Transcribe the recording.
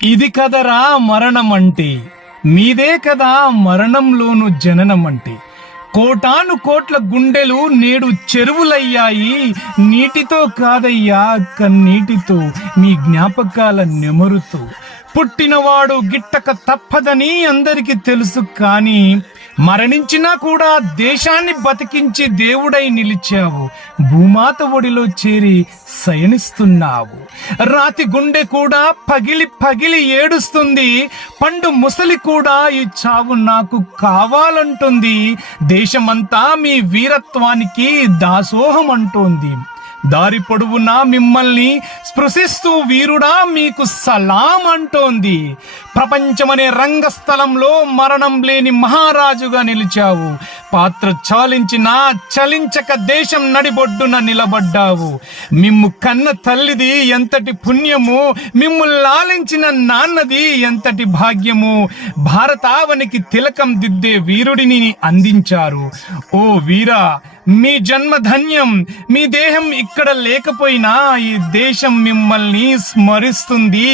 ఇది కదరా మరణం అంటే, మీదే కదా మరణంలోను జననం అంటే. కోటాను కోట్ల గుండెలు నేడు చెరువులయ్యాయి, నీటితో కాదయ్యా కన్నీటితో, మీ జ్ఞాపకాల నెమరుతో. పుట్టినవాడు గిట్టక తప్పదని అందరికీ తెలుసు, కానీ మరణించినా కూడా దేశాన్ని బతికించి దేవుడై నిలిచావు. భూమాత ఒడిలో చేరి శయనిస్తున్నావు. రాతి గుండె కూడా పగిలి పగిలి ఏడుస్తుంది. పండు ముసలి కూడా ఈ చావు నాకు కావాలంటుంది. దేశమంతా మీ వీరత్వానికి దాసోహం అంటోంది. దారి పొడవునా మిమ్మల్ని స్పృశిస్తూ వీరుడా మీకు సలాం అంటోంది. ప్రపంచమనే రంగస్థలంలో మరణం లేని మహారాజుగా నిలిచావు. పాత్ర చాలించినా చలించక దేశం నడిబొడ్డున నిలబడ్డావు. మిమ్ము కన్న తల్లిది ఎంతటి పుణ్యము, మిమ్ము లాలించిన నాన్నది ఎంతటి భాగ్యము. భారతావనికి తిలకం దిద్దే వీరుడిని అందించారు. ఓ వీరా, మీ జన్మ ధన్యం. మీ దేహం ఇక్కడ లేకపోయినా ఈ దేశం మిమ్మల్ని స్మరిస్తుంది.